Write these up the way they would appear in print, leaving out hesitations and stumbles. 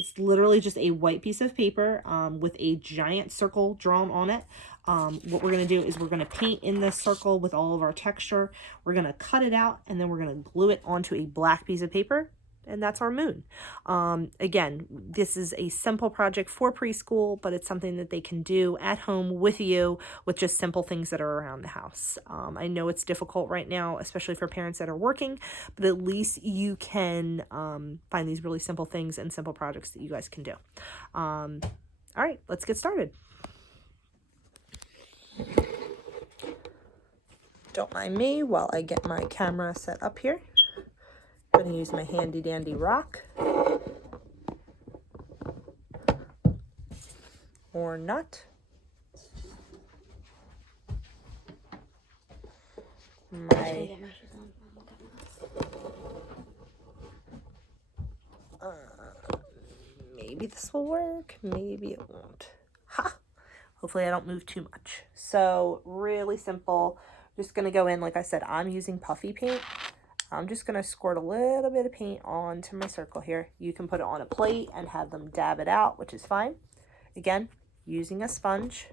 It's literally just a white piece of paper with a giant circle drawn on it. What we're going to do is we're going to paint in this circle with all of our texture. We're going to cut it out, and then we're going to glue it onto a black piece of paper. And that's our moon. Again, this is a simple project for preschool, but it's something that they can do at home with you with just simple things that are around the house. I know it's difficult right now, especially for parents that are working, but at least you can find these really simple things and simple projects that you guys can do. All right, let's get started. Don't mind me while I get my camera set up here. I'm going to use my handy dandy rock. Or not. Maybe this will work, maybe it won't. Ha! Hopefully I don't move too much. So really simple. Just going to go in, like I said, I'm using puffy paint. I'm just going to squirt a little bit of paint onto my circle here. You can put it on a plate and have them dab it out, which is fine. Again, using a sponge,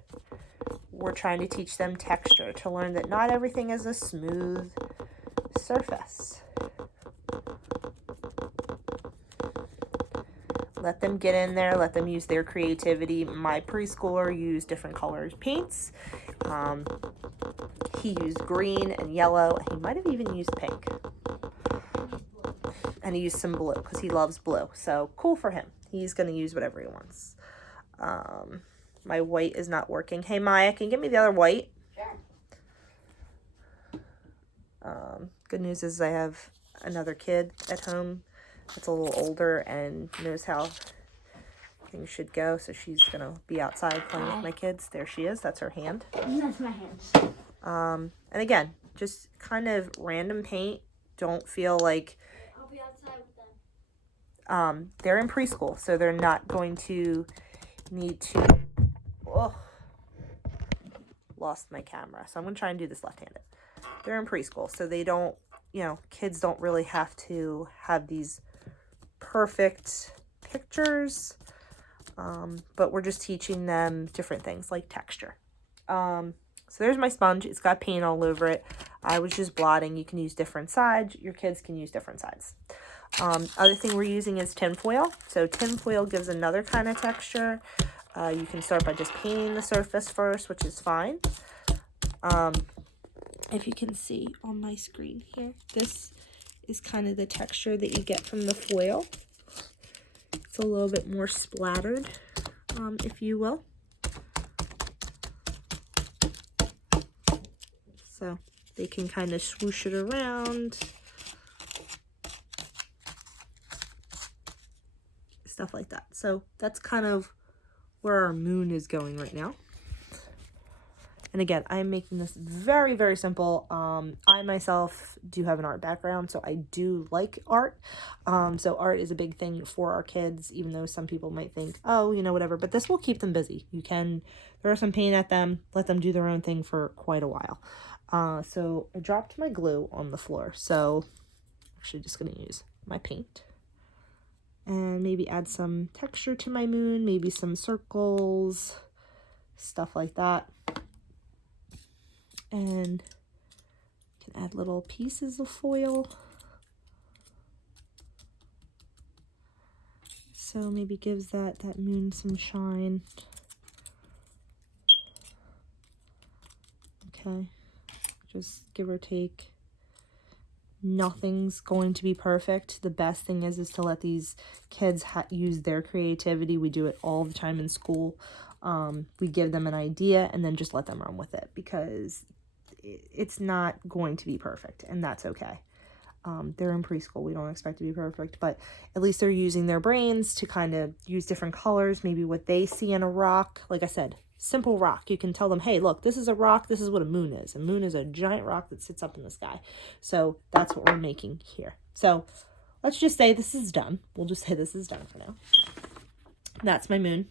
we're trying to teach them texture to learn that not everything is a smooth surface. Let them get in there, let them use their creativity. My preschooler used different colored paints. He used green and yellow. He might have even used pink. And he used some blue because he loves blue. So cool for him. He's going to use whatever he wants. My white is not working. Hey, Maya, can you get me the other white? Sure. Good news is I have another kid at home that's a little older and knows how things should go. So she's going to be outside playing with my kids. There she is. That's her hand. That's my hands. And again, just kind of random paint. Don't feel like I'll be outside with them. They're in preschool, so they're not going to need to... Oh, lost my camera. So I'm going to try and do this left-handed. They're in preschool, so they don't, kids don't really have to have these perfect pictures, but we're just teaching them different things like texture. So there's my sponge. It's got paint all over it. I was just blotting. You can use different sides. Your kids can use different sides. Other thing we're using is tin foil. So tin foil gives another kind of texture. You can start by just painting the surface first, which is fine. If you can see on my screen here, this is kind of the texture that you get from the foil. It's a little bit more splattered, if you will. So they can kind of swoosh it around. Stuff like that. So that's kind of where our moon is going right now. And again, I'm making this very, very simple. I myself do have an art background, so I do like art. So art is a big thing for our kids, even though some people might think, oh, whatever. But this will keep them busy. You can throw some paint at them, let them do their own thing for quite a while. So I dropped my glue on the floor. So I'm actually just going to use my paint. And maybe add some texture to my moon, maybe some circles, stuff like that. And can add little pieces of foil. So maybe gives that moon some shine. Okay, just give or take. Nothing's going to be perfect. The best thing is to let these kids use their creativity. We do it all the time in school. We give them an idea and then just let them run with it, because it's not going to be perfect, and that's okay. They're in preschool. We don't expect to be perfect, but at least they're using their brains to kind of use different colors, maybe what they see in a rock. Like I said, simple rock. You can tell them, hey, look, this is a rock. This is what a moon is. A moon is a giant rock that sits up in the sky. So that's what we're making here. So let's just say this is done. We'll just say this is done for now. That's my moon.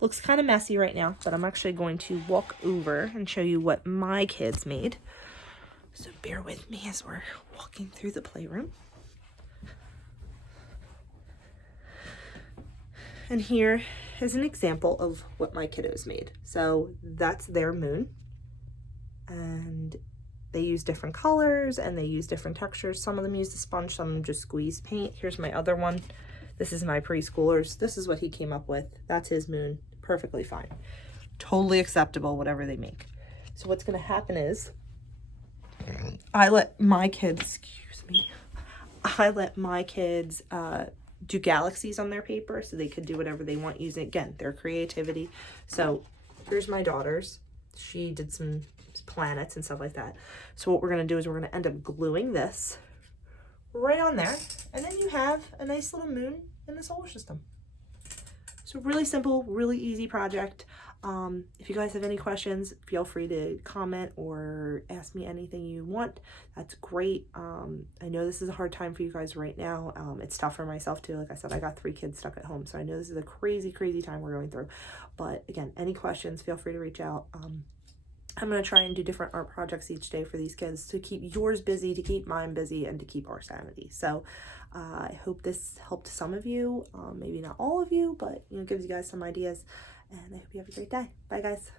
Looks kind of messy right now, but I'm actually going to walk over and show you what my kids made. So bear with me as we're walking through the playroom. And here is an example of what my kiddos made. So that's their moon. And they use different colors and they use different textures. Some of them use the sponge, some of them just squeeze paint. Here's my other one. This is my preschooler's. This is what he came up with. That's his moon. Perfectly fine. Totally acceptable, whatever they make. So what's going to happen is I let my kids, do galaxies on their paper so they could do whatever they want using, again, their creativity. So here's my daughter's. She did some planets and stuff like that. So what we're going to do is we're going to end up gluing this right on there. And then you have a nice little moon in the solar system. So really simple, really easy project. If you guys have any questions, feel free to comment or ask me anything you want. That's great. I know this is a hard time for you guys right now. It's tough for myself too. Like I said, I got 3 kids stuck at home, so I know this is a crazy, crazy time we're going through. But again, any questions, feel free to reach out. I'm going to try and do different art projects each day for these kids to keep yours busy, to keep mine busy, and to keep our sanity. So I hope this helped some of you, maybe not all of you, but gives you guys some ideas. And I hope you have a great day. Bye, guys.